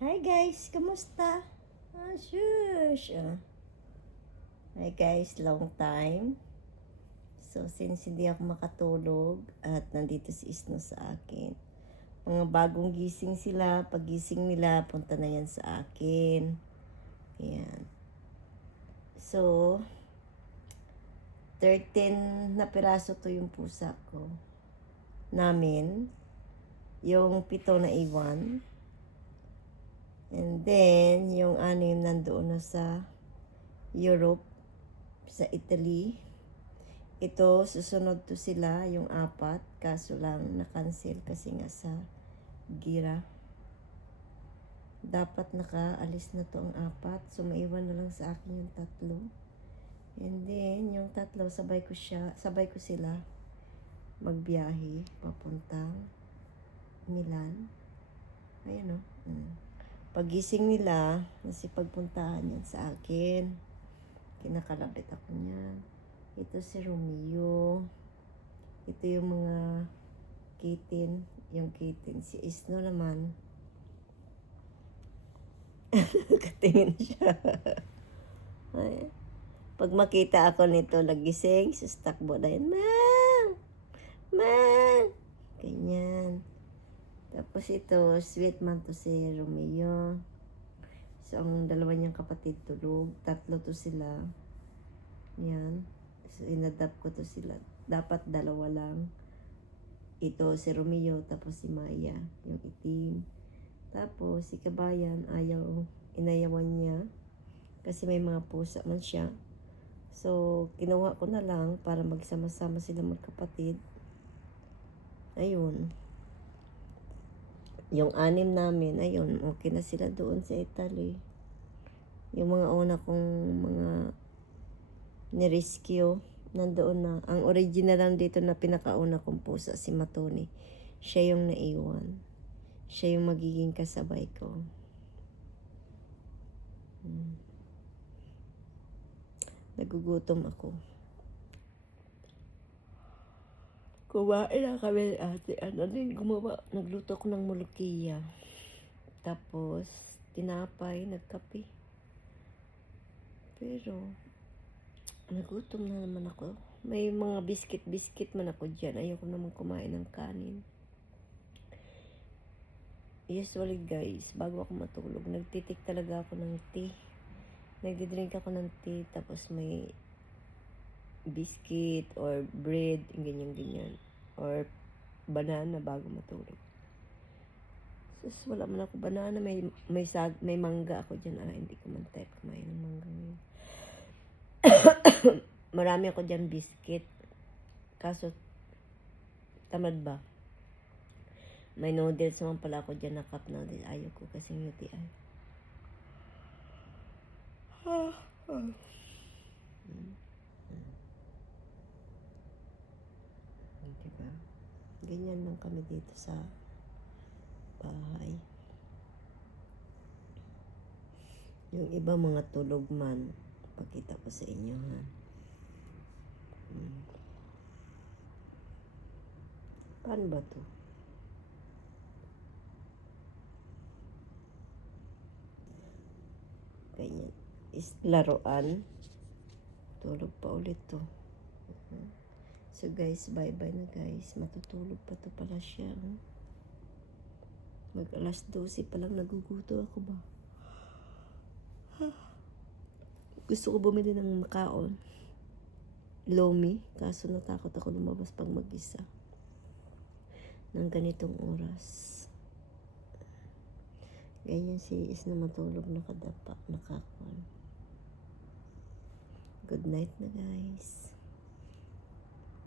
Hi guys, kamusta? Shush. Hi guys, long time. So, since hindi ako makatulog at nandito si Isno sa akin, mga bagong gising sila, pagising nila, punta na yan sa akin. Ayan. So, 13 na piraso to yung pusa ko. Namin. Yung 7 na iwan. And then, yung 6 nandoon na sa Europe, sa Italy. Ito, susunod to sila, yung 4. Kaso lang, na-cancel kasi nga sa gira. Dapat nakaalis na to ang 4. So, maiwan na lang sa akin yung 3. And then, yung 3, sabay ko sila magbiyahe papuntang Milan. Ayan o. Pagising nila, pagpuntahan yan sa akin. Kinakalapit ako niyan. Ito si Romeo. Ito yung mga kitten. Yung kitten. Si Isno naman. Katingin siya. Ay. Pag makita ako nito, nagising, sustakbo na yun. Mang! Mang! Ganyan. Tapos ito, sweet man to si Romeo. So, ang dalawa niyang kapatid tulog. 3 to sila. Yan. So, inadapt ko to sila. Dapat 2 lang. Ito, si Romeo, tapos si Maya, yung itim. Tapos, si Kabayan, inayawan niya. Kasi may mga pusa man siya. So, kinuha ko na lang para magsama-sama sila magkapatid. Ayun. Yung 6 namin, ayun, okay na sila doon sa Italy. Yung mga una kong mga ni-rescue, nandoon na. Ang original lang dito na pinakauna kong pusa, si Matoni. Siya yung naiwan. Siya yung magiging kasabay ko. Nagugutom ako. Kumain na kami ate. Nagluto ko ng mulukiya. Tapos, tinapay, nagkape. Pero, nagutom na naman ako. May mga biscuit man ako dyan. Ayoko naman kumain ng kanin. Usually guys, bago ako matulog, nagtitik talaga ako ng tea. Nagdidrink ako ng tea, tapos may biscuit or bread, ganyan. Or banana bago matulog. Sus, wala man ako banana. May mangga ako dyan. Hindi ko man type kumain ng mangga ngayon. Marami ako dyan biscuit. Kaso, tamad ba? May noodles naman pala ako dyan na cup noodles. Ayaw ko kasi UTI. Diba? Ganyan lang kami dito sa bahay. Yung iba mga tulog man. Pakita ko sa inyo ha. Paano ba to? Ganyan. Is laruan. Tulog pa ulit to. So guys, bye-bye na guys. Matutulog pa to pala siya. No? Mag alas 12 pa lang naguguto ako ba? Gusto ko bumili ng makaon. Lomi. Kaso natakot ako lumabas pag mag-isa. Ng ganitong oras. Ganyan si Is na matulog nakadapa, nakakuan. Good night na guys.